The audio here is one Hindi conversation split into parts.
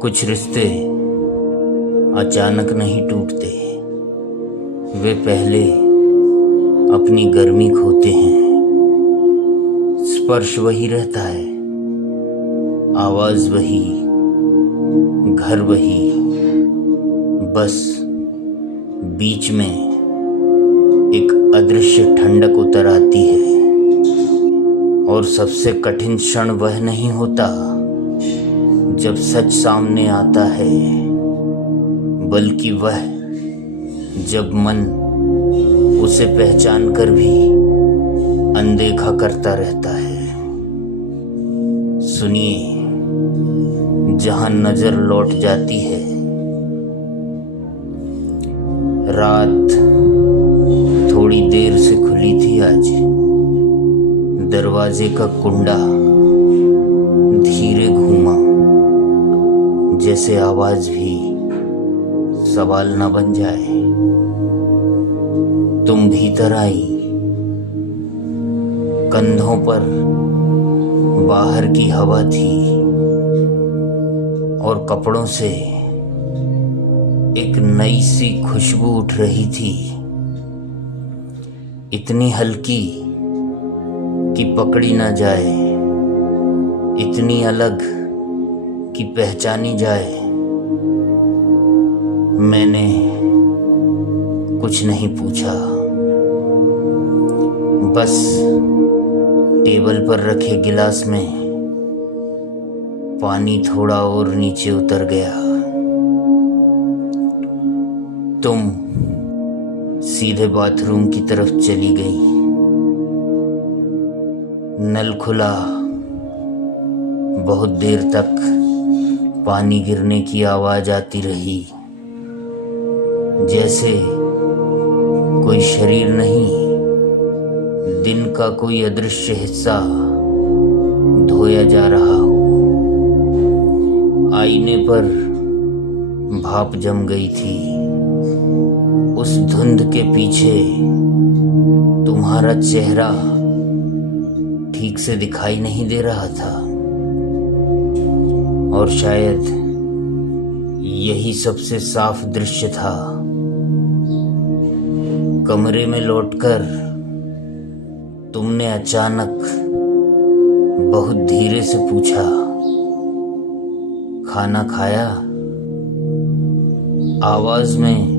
कुछ रिश्ते अचानक नहीं टूटते, वे पहले अपनी गर्मी खोते हैं। स्पर्श वही रहता है, आवाज वही, घर वही, बस बीच में एक अदृश्य ठंडक उतर आती है। और सबसे कठिन क्षण वह नहीं होता जब सच सामने आता है, बल्कि वह जब मन उसे पहचान कर भी अनदेखा करता रहता है। सुनिए, जहां नजर लौट जाती है। रात थोड़ी देर से खुली थी आज। दरवाजे का कुंडा धीरे घूमा, जैसे आवाज भी सवाल न बन जाए। तुम भीतर आई, कंधों पर बाहर की हवा थी और कपड़ों से एक नई सी खुशबू उठ रही थी, इतनी हल्की कि पकड़ी ना जाए, इतनी अलग कि पहचानी जाए। मैंने कुछ नहीं पूछा, बस टेबल पर रखे गिलास में पानी थोड़ा और नीचे उतर गया। तुम सीधे बाथरूम की तरफ चली गई। नल खुला, बहुत देर तक पानी गिरने की आवाज आती रही, जैसे कोई शरीर नहीं, दिन का कोई अदृश्य हिस्सा धोया जा रहा हो। आईने पर भाप जम गई थी। उस धुंध के पीछे तुम्हारा चेहरा ठीक से दिखाई नहीं दे रहा था, और शायद यही सबसे साफ दृश्य था। कमरे में लौटकर तुमने अचानक बहुत धीरे से पूछा, खाना खाया? आवाज में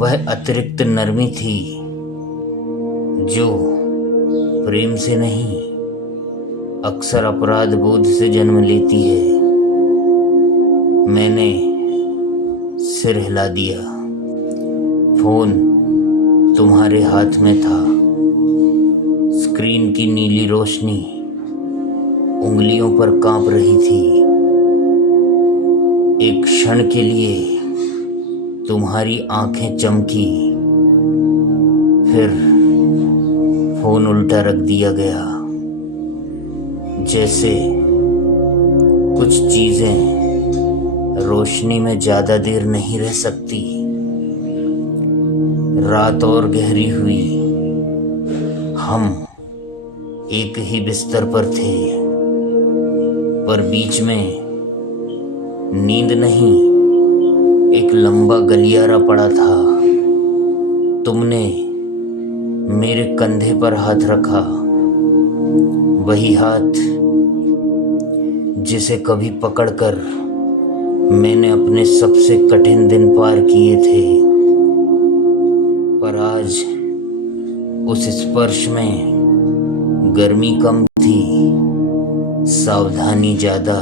वह अतिरिक्त नरमी थी जो प्रेम से नहीं, अक्सर अपराध बोध से जन्म लेती है। मैंने सिर हिला दिया। फोन तुम्हारे हाथ में था। स्क्रीन की नीली रोशनी उंगलियों पर कांप रही थी। एक क्षण के लिए तुम्हारी आंखें चमकी, फिर फोन उल्टा रख दिया गया। जैसे कुछ चीजें रोशनी में ज्यादा देर नहीं रह सकती। रात और गहरी हुई। हम एक ही बिस्तर पर थे, पर बीच में नींद नहीं, एक लंबा गलियारा पड़ा था। तुमने मेरे कंधे पर हाथ रखा, वही हाथ जिसे कभी पकड़कर मैंने अपने सबसे कठिन दिन पार किए थे। पर आज उस स्पर्श में गर्मी कम थी, सावधानी ज्यादा,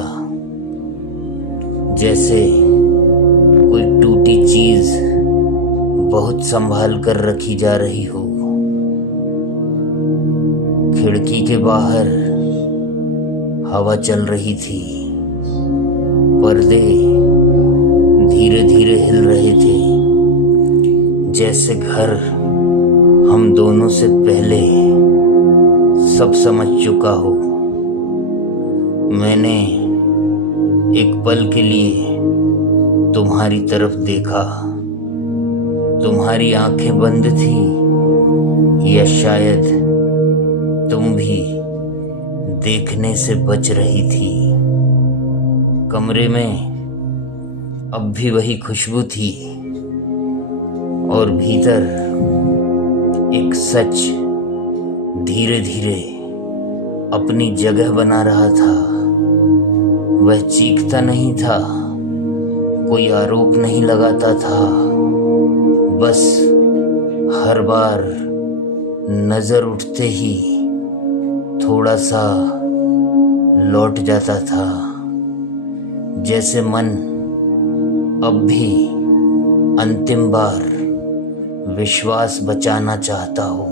जैसे कोई टूटी चीज बहुत संभाल कर रखी जा रही हो। खिड़की के बाहर हवा चल रही थी, पर्दे धीरे धीरे हिल रहे थे, जैसे घर हम दोनों से पहले सब समझ चुका हो। मैंने एक पल के लिए तुम्हारी तरफ देखा। तुम्हारी आंखें बंद थी, या शायद तुम भी देखने से बच रही थी। कमरे में अब भी वही खुशबू थी और भीतर एक सच धीरे धीरे अपनी जगह बना रहा था। वह चीखता नहीं था, कोई आरोप नहीं लगाता था, बस हर बार नजर उठते ही थोड़ा सा लौट जाता था, जैसे मन अब भी अंतिम बार विश्वास बचाना चाहता हो।